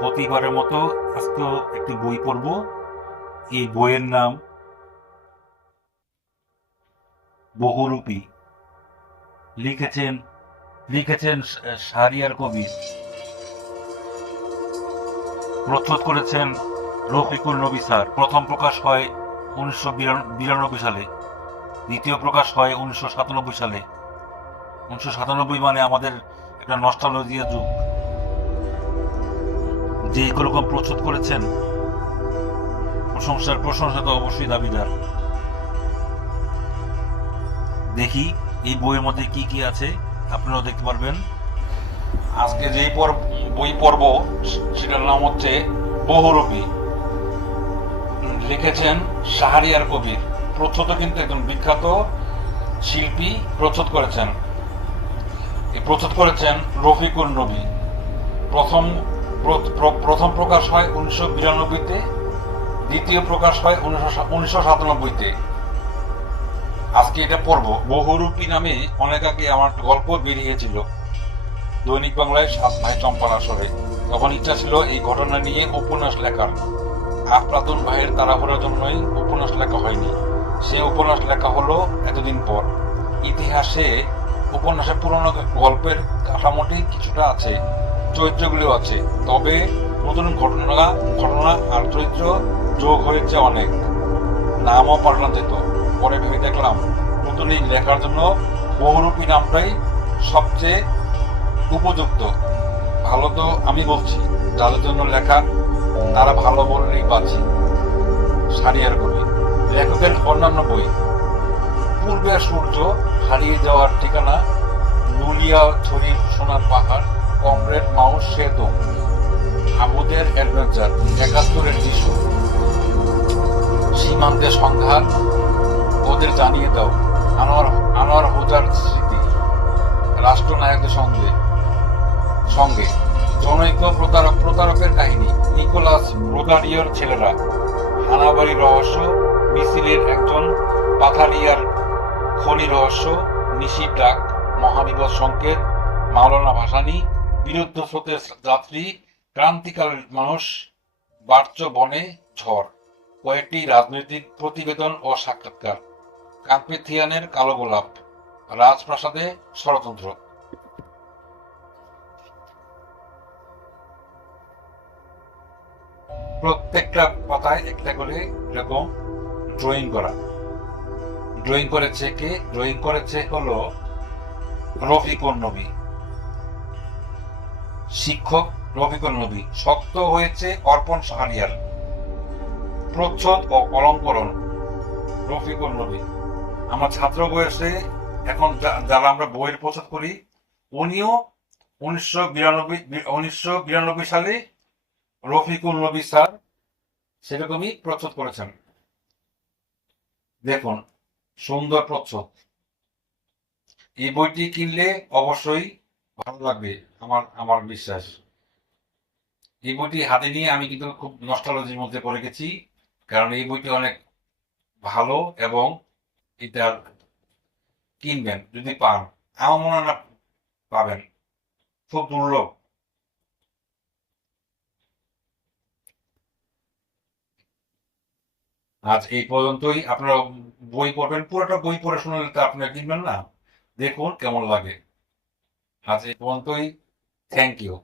প্রতিবারের মতো আজকেও একটি বই পড়ব। এই বইয়ের নাম বহুরূপী। লিখেছেন লিখেছেন শাহরিয়ার কবির। প্রচ্ছদ করেছেন রফিকুল নবী স্যার। প্রথম প্রকাশ হয় 1992 সালে, দ্বিতীয় প্রকাশ হয় 1997 সালে। 1997 মানে আমাদের একটা নস্টালজিয়া যুগ। যে এরকম প্রচ্ছদ করেছেন প্রশংসা তো অবশ্যই দাবিদার। দেখি এই বইয়ের মধ্যে কি কি আছে, আপনারাও দেখতে পারবেন। আজকে যে বই পড়ব সেটার নাম হচ্ছে বহুরূপী। লিখেছেন শাহরিয়ার কবির। প্রচ্ছদ কিন্তু একজন বিখ্যাত শিল্পী প্রচ্ছদ করেছেন। এই প্রচ্ছদ করেছেন রফিকুল নবী। প্রথম প্রথম প্রকাশ হয় 1992-তে, দ্বিতীয় প্রকাশ হয় 1997-তে। আজকে এটা পড়ব। বহুরূপী নামে অনেক আগে আমার একটা গল্প বেরিয়েছিল দৈনিক বাংলায় 7 ভাই চম্পার আসরে। তখন ইচ্ছা ছিল এই ঘটনা নিয়ে উপন্যাস লেখার। আফলাতুন ভাইয়ের তাড়াহুড়োর জন্যই উপন্যাস লেখা হয়নি। সে উপন্যাস লেখা হলো এতদিন পর। ইতিহাসে উপন্যাসের পুরনো গল্পের কাঠামোটি কিছুটা আছে, চরিত্রগুলো আছে, তবে নতুন ঘটনা আর চরিত্র যোগ হয়েছে অনেক। নামও পাল্টানো যেত। পরে ভেবে দেখলাম নতুন এই লেখার জন্য বহুরূপী নামটাই সবচেয়ে উপযুক্ত। ভালো তো আমি বলছি, যাদের জন্য লেখা তারা ভালো বললেই বাঁচি। শাহরিয়ার কবি। লেখকের অন্যান্য বই: পূর্বে সূর্য, হারিয়ে যাওয়ার ঠিকানা, নুলিয়া ছড়ির সোনার পাহাড়, কমরেড মাউস সেতু, আবুদের অ্যাডভেঞ্চার, 71-এর যিশু, সীমান্তের সংঘাত, ওদের জানিয়ে দাও, আনোয়ার হোজার স্মৃতি, রাষ্ট্রনায়কদের সঙ্গে জনৈক প্রতারকের কাহিনী, নিকোলাস রোদারিওর ছেলেরা, হানাবাড়ি রহস্য, মিছিলের একজন পাথারিয়ার খনি রহস্য, নিশির ডাক, মহাবিপদ সংকেত, মাওলানা ভাসানী, বিরুদ্ধ স্রোতের যাত্রী, ক্রান্তিকালের মানুষ, বার্চ বনে ঝড়, কয়েকটি রাজনৈতিক প্রতিবেদন ও সাক্ষাৎকার, কার্পেথিয়ানের কালো গোলাপ, রাজপ্রাসাদে ষড়যন্ত্র। প্রত্যেকটা পাতায় একটা করে এরকম ড্রয়িং করা। ড্রয়িং করেছে হলো রফিকুল নবী, শিক্ষক রফিকুল নবী। শক্ত হয়েছে অর্পণ শাহরিয়ার। প্রচ্ছদ ও অলঙ্করণ রফিকুল নবী। আমার ছাত্র বয়সে এখন যারা আমরা বইয়ের প্রচ্ছদ করি, উনিও 1992 সালে রফিকুল নবী স্যার সেরকমই প্রচ্ছদ করেছেন। দেখুন, সুন্দর প্রচ্ছদ। এই বইটি কিনলে অবশ্যই ভালো লাগবে, আমার বিশ্বাস। এই বইটি হাতে নিয়ে আমি কিন্তু খুব নস্টালজির মধ্যে পড়ে গেছি, কারণ এই বইটি অনেক ভালো এবং এটা কিনবেন যদি পান। আমার মনে হয় না পাবেন, খুব দুর্লভ। আজ এই পর্যন্তই। আপনারা বই পড়বেন, পুরোটা বই পড়ে শুনলে তো আপনারা কিনবেন না। দেখুন কেমন লাগে। আজ এই পর্যন্তই। Thank you.